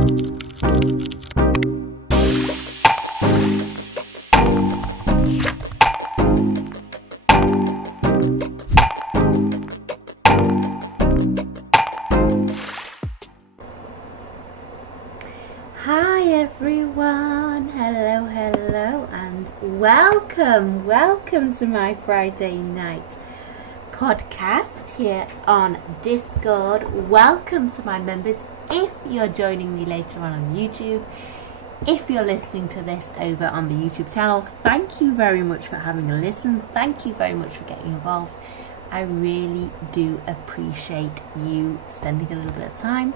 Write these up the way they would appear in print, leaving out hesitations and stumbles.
Hi everyone, hello and welcome to my Friday night podcast here on Discord. Welcome to my members if you're joining me later on YouTube. If you're listening to this over on the YouTube channel, thank you very much for having a listen. Thank you very much for getting involved. I really do appreciate you spending a little bit of time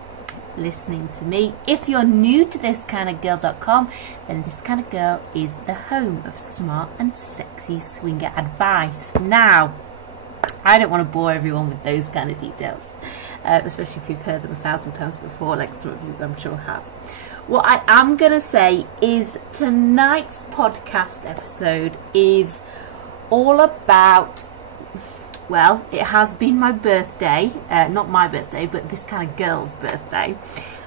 listening to me. If you're new to Thiskindagirl.com, then Thiskindagirl is the home of smart and sexy swinger advice. Now, I don't want to bore everyone with those kind of details, especially if you've heard them 1,000 times before, like some of you I'm sure have. What I am going to say is tonight's podcast episode is all about, well, it has been my birthday, not my birthday, but this kind of girl's birthday.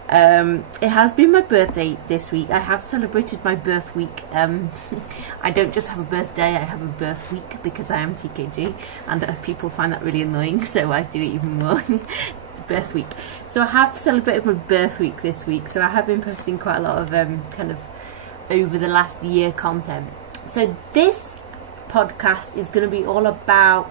It has been my birthday this week. I have celebrated my birth week. I don't just have a birthday, I have a birth week because I am TKG, and people find that really annoying, so I do it even more. Birth week. So I have celebrated my birth week this week, so I have been posting quite a lot of kind of over the last year content. So this podcast is going to be all about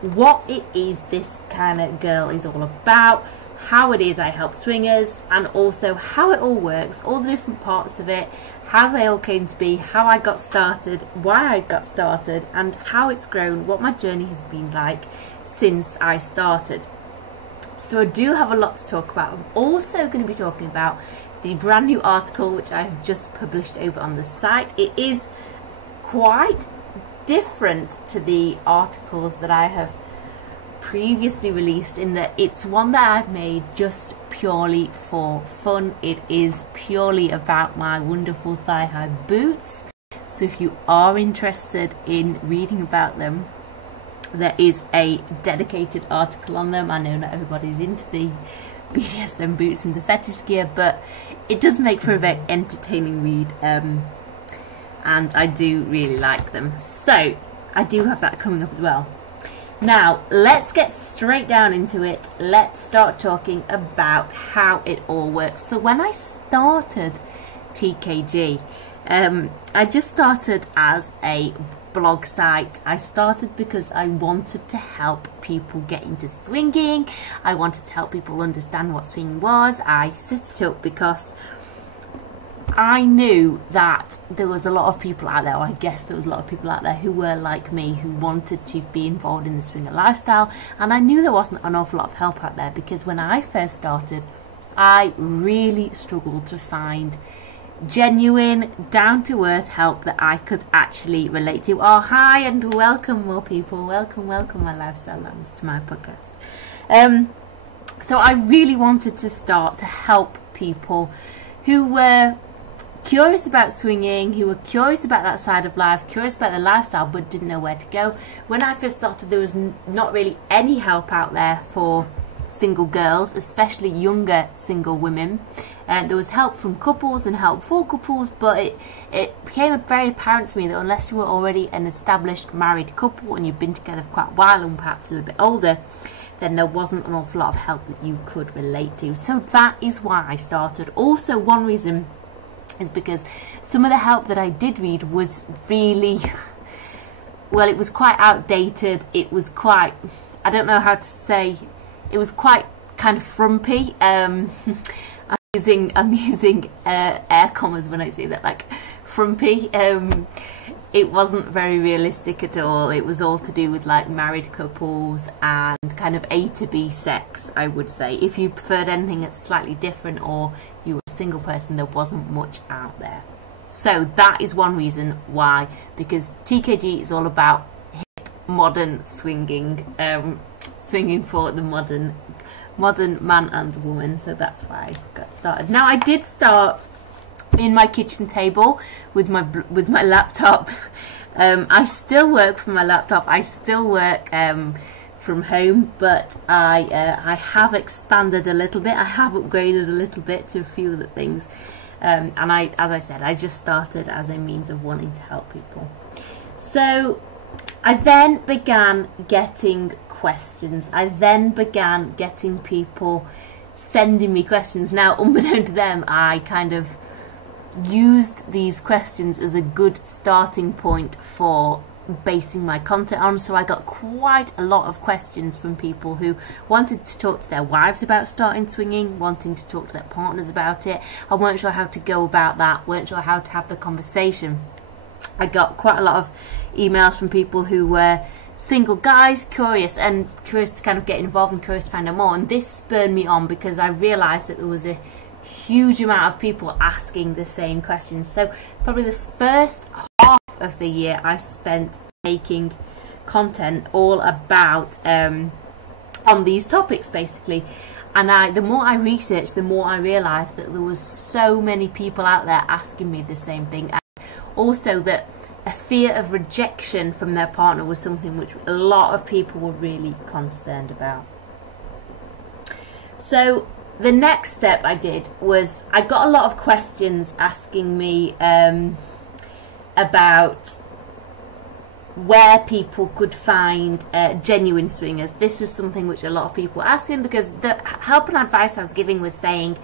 what it is this kind of girl is all about, how it is I help swingers, and also how it all works, all the different parts of it, how they all came to be, how I got started, why I got started, and how it's grown, what my journey has been like since I started. So I do have a lot to talk about. I'm also going to be talking about the brand new article which I have just published over on the site. It is quite different to the articles that I have previously released in that it's one that I've made just purely for fun. It is purely about my wonderful thigh-high boots. So if you are interested in reading about them, there is a dedicated article on them. I know not everybody's into the BDSM boots and the fetish gear, but it does make for a very entertaining read, and I do really like them. So I do have that coming up as well. Now let's get straight down into it. Let's start talking about how it all works. So when I started TKG, I just started as a blog site. I started because I wanted to help people get into swinging. I wanted to help people understand what swinging was. I set it up because I knew that there was a lot of people out there, or I guess there was a lot of people out there who were like me, who wanted to be involved in the swinger lifestyle, and I knew there wasn't an awful lot of help out there because when I first started, I really struggled to find genuine, down-to-earth help that I could actually relate to. Oh, hi and welcome more people. Welcome my lifestyle lambs to my podcast. So I really wanted to start to help people who were curious about swinging, who were curious about that side of life, curious about the lifestyle, but didn't know where to go. When I first started, there was not really any help out there for single girls, especially younger single women. There was help from couples and help for couples, but it became very apparent to me that unless you were already an established married couple and you've been together for quite a while and perhaps a little bit older, then there wasn't an awful lot of help that you could relate to. So that is why I started. Also, one reason is because some of the help that I did read was really, well, it was quite outdated. It was quite, I don't know how to say, it was quite kind of frumpy. I'm using air commas when I say that, like frumpy. It wasn't very realistic at all. It was all to do with like married couples and kind of A to B sex, I would say. If you preferred anything that's slightly different or you were a single person, there wasn't much out there. So that is one reason why, because TKG is all about hip, modern swinging, swinging for the modern man and woman. So that's why I got started. Now I did start in my kitchen table with my laptop. I still work from my laptop. I still work from home, but I have expanded a little bit. I have upgraded a little bit to a few of the things, and as I said, I just started as a means of wanting to help people. So I then began getting questions. I then began getting people sending me questions. Now, unbeknown to them, I kind of used these questions as a good starting point for basing my content on. So I got quite a lot of questions from people who wanted to talk to their wives about starting swinging, wanting to talk to their partners about it. I weren't sure how to go about that, weren't sure how to have the conversation. I got quite a lot of emails from people who were single guys, curious to kind of get involved and curious to find out more, and this spurred me on because I realised that there was a huge amount of people asking the same questions. So probably the first half of the year I spent making content all about on these topics basically, and the more I researched, the more I realised that there was so many people out there asking me the same thing, and also that a fear of rejection from their partner was something which a lot of people were really concerned about. So the next step I did was I got a lot of questions asking me about where people could find genuine swingers. This was something which a lot of people were asking, because the help and advice I was giving was saying,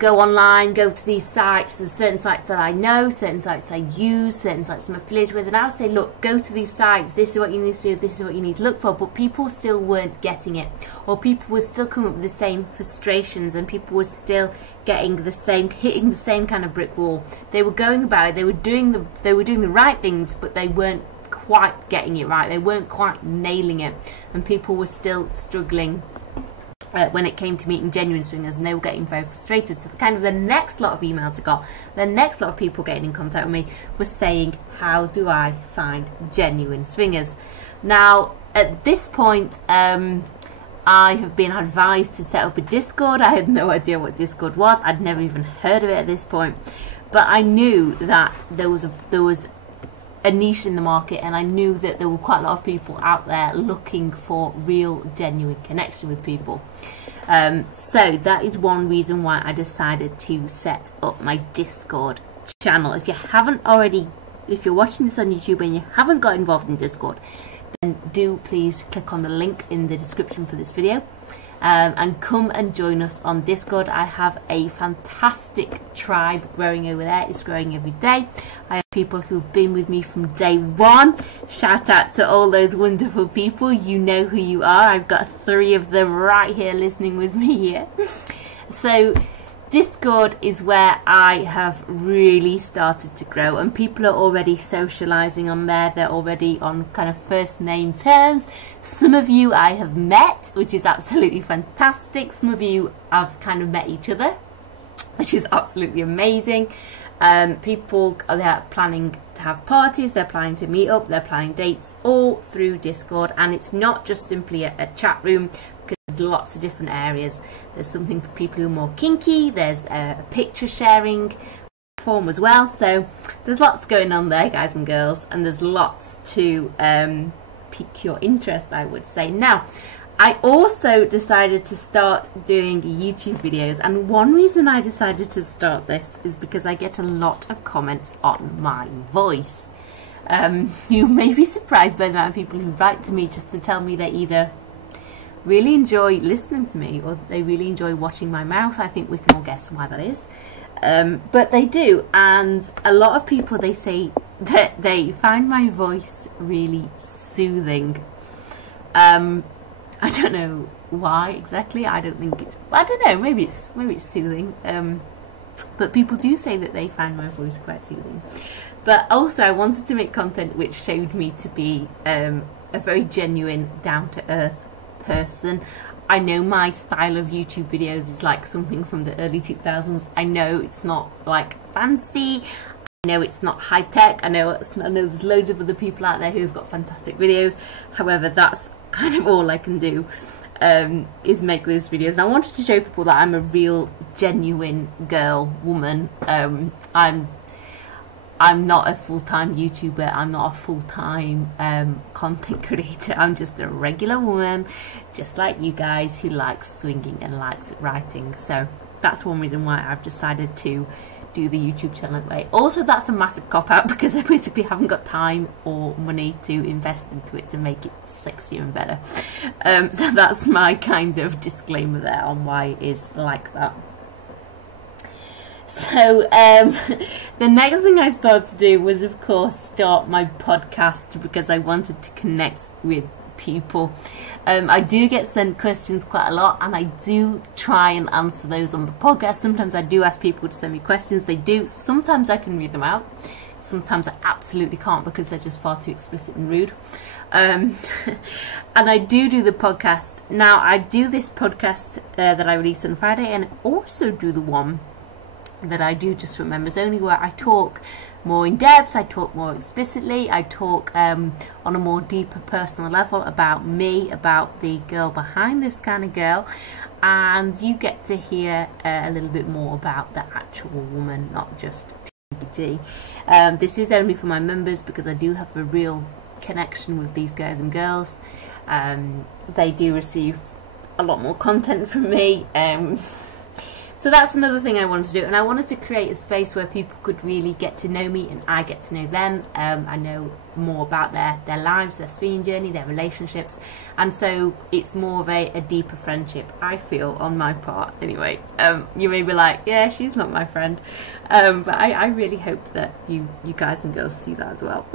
go online, go to these sites. There's certain sites that I know, certain sites I use, certain sites I'm affiliated with, and I would say, look, go to these sites, this is what you need to do, this is what you need to look for. But people still weren't getting it, or people were still coming up with the same frustrations, and people were still hitting the same kind of brick wall. They were going about it, they were doing the right things, but they weren't quite getting it right, they weren't quite nailing it, and people were still struggling when it came to meeting genuine swingers, and they were getting very frustrated. So the next lot of emails I got, the next lot of people getting in contact with me was saying, how do I find genuine swingers? Now at this point I have been advised to set up a Discord. I had no idea what Discord was, I'd never even heard of it at this point, but I knew that there was a niche in the market, and I knew that there were quite a lot of people out there looking for real genuine connection with people. So that is one reason why I decided to set up my Discord channel. If you haven't already, if you're watching this on YouTube and you haven't got involved in Discord, then do please click on the link in the description for this video and come and join us on Discord. I have a fantastic tribe growing over there. It's growing every day. I have people who've been with me from day one. Shout out to all those wonderful people. You know who you are. I've got 3 of them right here listening with me here. So Discord is where I have really started to grow, and people are already socializing on there. They're already on kind of first name terms. Some of you I have met, which is absolutely fantastic. Some of you have kind of met each other, which is absolutely amazing. People are planning to have parties, they're planning to meet up, they're planning dates all through Discord, and it's not just simply a chat room, because there's lots of different areas. There's something for people who are more kinky, there's a picture sharing platform as well, so there's lots going on there, guys and girls, and there's lots to pique your interest, I would say. Now, I also decided to start doing YouTube videos, and one reason I decided to start this is because I get a lot of comments on my voice. You may be surprised by the amount of people who write to me just to tell me they either really enjoy listening to me or they really enjoy watching my mouth. I think we can all guess why that is, but they do, and a lot of people, they say that they find my voice really soothing. I don't know why exactly. I don't know, maybe it's soothing, but people do say that they find my voice quite soothing. But also I wanted to make content which showed me to be a very genuine, down-to-earth person. I know my style of YouTube videos is like something from the early 2000s. I know it's not like fancy, I know it's not high tech, I know there's loads of other people out there who've got fantastic videos. However, that's kind of all I can do, is make those videos. And I wanted to show people that I'm a real genuine girl, woman. I'm not a full-time YouTuber, I'm not a full-time content creator. I'm just a regular woman, just like you guys, who likes swinging and likes writing. So that's one reason why I've decided to do the YouTube channel that way. Also, that's a massive cop-out because I basically haven't got time or money to invest into it to make it sexier and better. So that's my kind of disclaimer there on why it is like that. So the next thing I started to do was, of course, start my podcast because I wanted to connect with people. I do get sent questions quite a lot, and I do try and answer those on the podcast. Sometimes I do ask people to send me questions. They do. Sometimes I can read them out. Sometimes I absolutely can't because they're just far too explicit and rude. And I do the podcast. Now, I do this podcast that I release on Friday, and also do the one that I do just for members only, where I talk more in depth, I talk more explicitly, I talk on a more deeper personal level about me, about the girl behind Thiskindagirl, and you get to hear a little bit more about the actual woman, not just TKG. This is only for my members because I do have a real connection with these guys and girls. They do receive a lot more content from me. So that's another thing I wanted to do, and I wanted to create a space where people could really get to know me and I get to know them. I know more about their lives, their swinging journey, their relationships, and so it's more of a deeper friendship, I feel, on my part anyway. You may be like, yeah, she's not my friend, but I really hope that you guys and girls see that as well.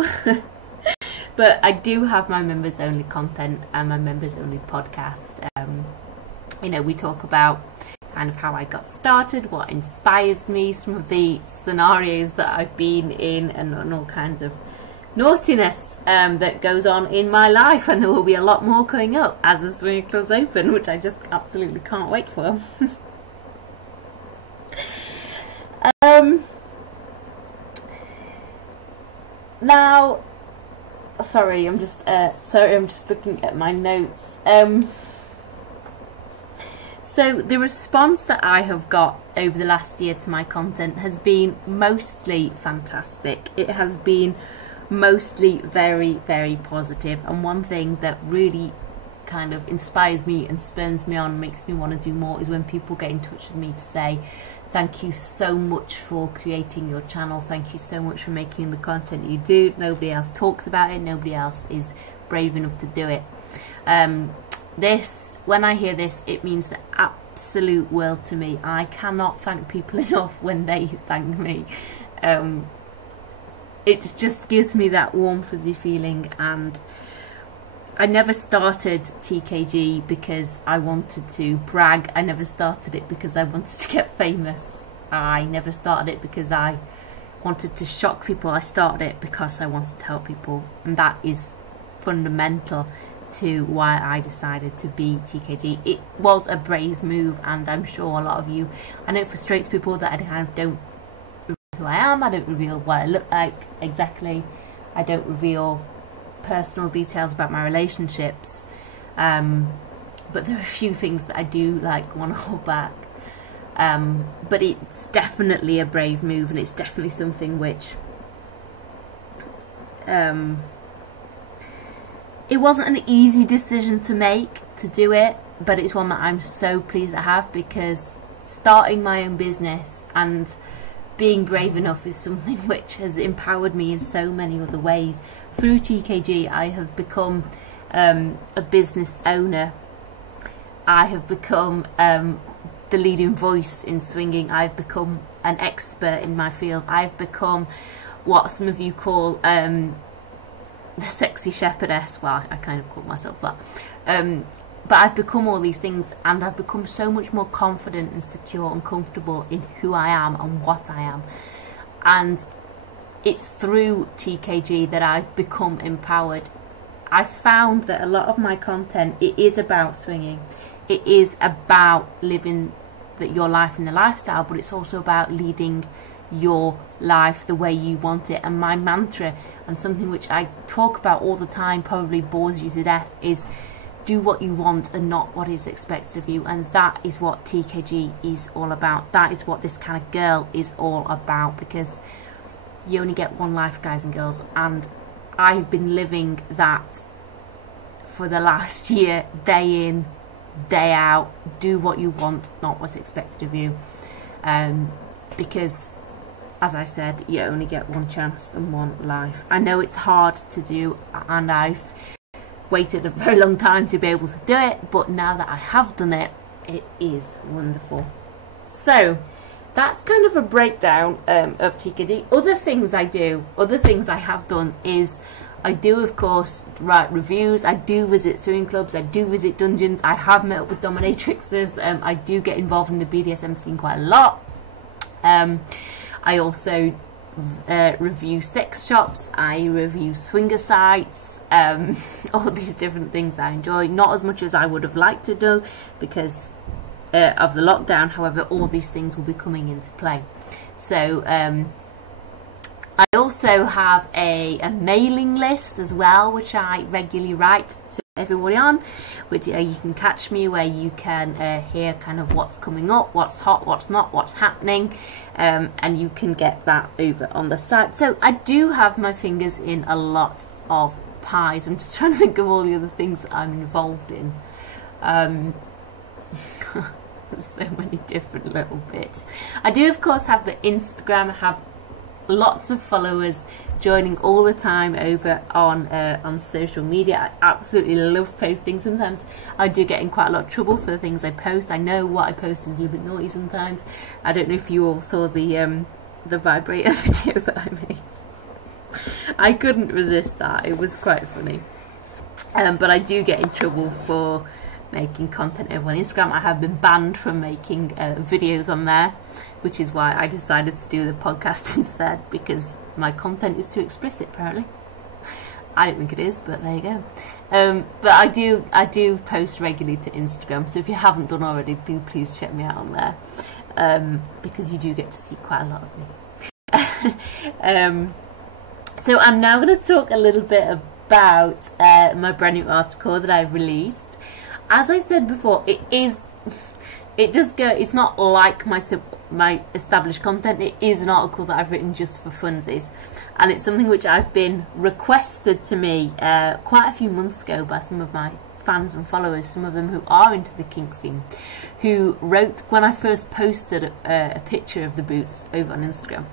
But I do have my members only content and my members only podcast. You know, we talk about kind of how I got started, what inspires me, some of the scenarios that I've been in, and all kinds of naughtiness that goes on in my life, and there will be a lot more coming up as the swinging clubs open, which I just absolutely can't wait for. Now, sorry, I'm just looking at my notes. So the response that I have got over the last year to my content has been mostly fantastic. It has been mostly very, very positive. And one thing that really kind of inspires me and spurs me on, makes me want to do more, is when people get in touch with me to say, thank you so much for creating your channel. Thank you so much for making the content you do. Nobody else talks about it. Nobody else is brave enough to do it. When I hear this, it means the absolute world to me. I cannot thank people enough when they thank me. It just gives me that warm, fuzzy feeling. And I never started TKG because I wanted to brag. I never started it because I wanted to get famous. I never started it because I wanted to shock people. I started it because I wanted to help people, and that is fundamental to why I decided to be TKG. It was a brave move, and I'm sure a lot of you, I know it frustrates people that I kind of don't reveal who I am, I don't reveal what I look like exactly, I don't reveal personal details about my relationships, but there are a few things that I do want to hold back. But it's definitely a brave move, and it's definitely something which it wasn't an easy decision to make, to do it, but it's one that I'm so pleased to have, because starting my own business and being brave enough is something which has empowered me in so many other ways. Through TKG, I have become a business owner. I have become the leading voice in swinging. I've become an expert in my field. I've become what some of you call the sexy shepherdess. Well, I kind of call myself that. But I've become all these things, and I've become so much more confident and secure and comfortable in who I am and what I am. And it's through TKG that I've become empowered. I found that a lot of my content, it is about swinging. It is about living your life in the lifestyle, but it's also about leading your life the way you want it. And my mantra, and something which I talk about all the time, probably bores you to death, is do what you want and not what is expected of you. And that is what TKG is all about. That is what Thiskindagirl is all about, because You only get one life, guys and girls, and I've been living that for the last year, day in, day out. Do what you want, not what's expected of you, because as I said, you only get one chance and one life. I know it's hard to do, and I've waited a very long time to be able to do it, but now that I have done it, it is wonderful. So that's kind of a breakdown of TKD. Other things I do, other things I have done is I do, of course, write reviews. I do visit sewing clubs. I do visit dungeons. I have met up with dominatrixes. I do get involved in the BDSM scene quite a lot. I also review sex shops. I review swinger sites. All these different things I enjoy. Not as much as I would have liked to do because of the lockdown. However, all these things will be coming into play. So I also have a mailing list as well, which I regularly write to everybody on, which you can catch me, where you can hear kind of what's coming up, what's hot, what's not, what's happening, and you can get that over on the site. So I do have my fingers in a lot of pies. I'm just trying to think of all the other things that I'm involved in. So many different little bits. I do, of course, have the Instagram. I have lots of followers joining all the time over on social media. I absolutely love posting. Sometimes I do get in quite a lot of trouble for the things I post. I know what I post is a little bit naughty sometimes. I don't know if you all saw the vibrator video that I made. I couldn't resist that. It was quite funny. But I do get in trouble for making content over on Instagram. I have been banned from making videos on there, which is why I decided to do the podcast instead, because my content is too explicit apparently. I don't think it is, but there you go. But I do post regularly to Instagram, so if you haven't done already, do please check me out on there, because you do get to see quite a lot of me. So I'm now going to talk a little bit about my brand new article that I've released. As I said before, it's not like my established content. It is an article that I've written just for funsies, and it's something which I've been requested to me quite a few months ago by some of my fans and followers, some of them who are into the kink scene, who wrote when I first posted a picture of the boots over on Instagram.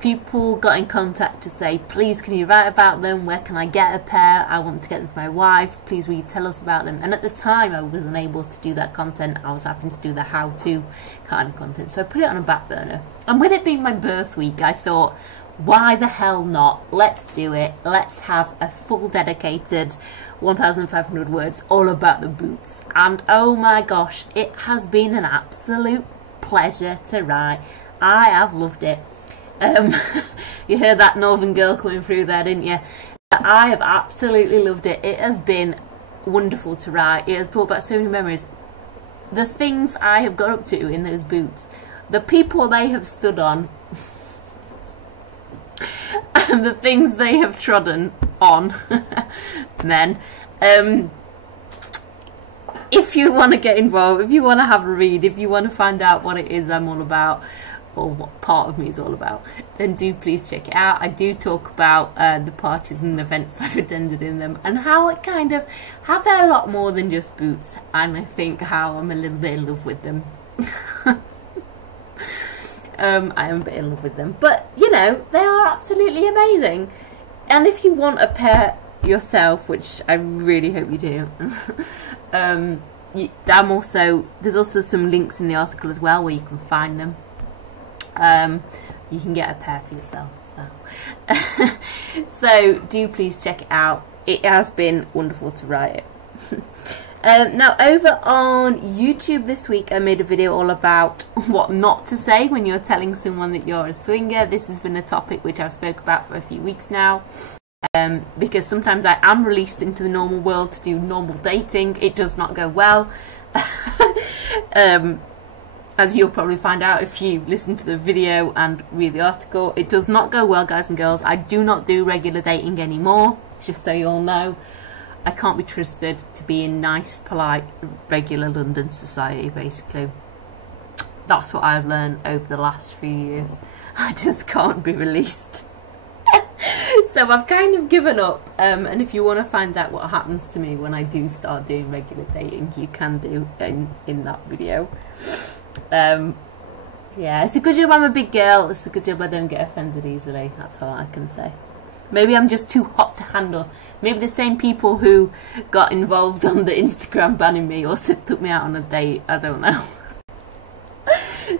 People got in contact to say, please can you write about them, where can I get a pair, I want to get them for my wife, please will you tell us about them. And at the time I wasn't able to do that content. I was having to do the how-to kind of content, so I put it on a back burner. And with it being my birth week, I thought, why the hell not, let's do it. Let's have a full dedicated 1,500 words all about the boots. And oh my gosh, it has been an absolute pleasure to write. I have loved it. You heard that northern girl coming through there, didn't you? I have absolutely loved it. It has been wonderful to write. It has brought back so many memories. The things I have got up to in those boots, the people they have stood on, and the things they have trodden on, men. If you want to get involved, if you want to have a read, if you want to find out what it is I'm all about, or what part of me is all about, then do please check it out. I do talk about the parties and events I've attended in them, and how it kind of, how they're a lot more than just boots, and I think how I'm a little bit in love with them. I am a bit in love with them, but you know, they are absolutely amazing. And if you want a pair yourself, which I really hope you do, there's also some links in the article as well where you can find them. You can get a pair for yourself as well. So do please check it out. It has been wonderful to write it. Now over on YouTube this week I made a video all about what not to say when you're telling someone that you're a swinger. This has been a topic which I've spoke about for a few weeks now, because sometimes I am released into the normal world to do normal dating. It does not go well. As you'll probably find out if you listen to the video and read the article, it does not go well, guys and girls. I do not do regular dating anymore, just so you all know. I can't be trusted to be in nice, polite, regular London society, basically. That's what I've learned over the last few years. I just can't be released So I've kind of given up, and if you want to find out what happens to me when I do start doing regular dating, you can do in that video. Yeah, it's a good job I'm a big girl. It's a good job I don't get offended easily. That's all I can say. Maybe I'm just too hot to handle. Maybe the same people who got involved on the Instagram banning me also took me out on a date. I don't know.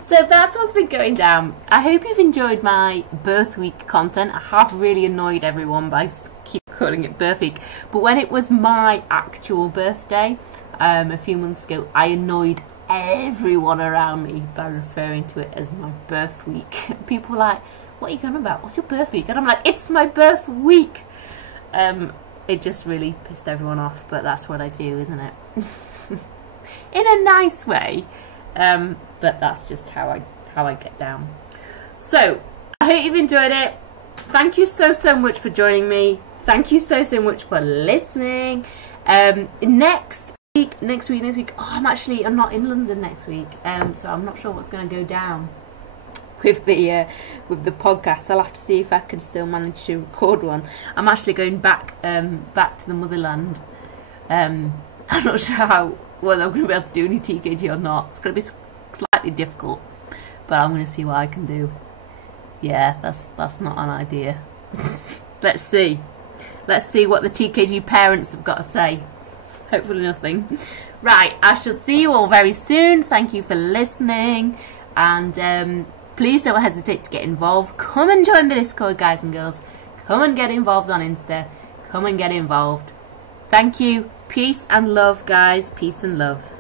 So that's what's been going down. I hope you've enjoyed my birth week content. I have really annoyed everyone by keep calling it birth week. But when it was my actual birthday, a few months ago, I annoyed everyone around me by referring to it as my birth week. People were like, what are you going about? What's your birth week? And I'm like, it's my birth week. It just really pissed everyone off, but that's what I do, isn't it? In a nice way. But that's just how I get down. So I hope you've enjoyed it. Thank you so much for joining me. Thank you so much for listening. Next week. Oh, I'm not in London next week. So I'm not sure what's going to go down with the podcast. I'll have to see if I can still manage to record one. I'm actually going back to the motherland. I'm not sure whether I'm going to be able to do any TKG or not. It's going to be slightly difficult, but I'm going to see what I can do. Yeah, that's not an idea. Let's see what the TKG parents have got to say. Hopefully nothing. Right, I shall see you all very soon. Thank you for listening, and please don't hesitate to get involved. Come and join the Discord, guys and girls. Come and get involved on Insta. Come and get involved. Thank you. Peace and love, guys. Peace and love.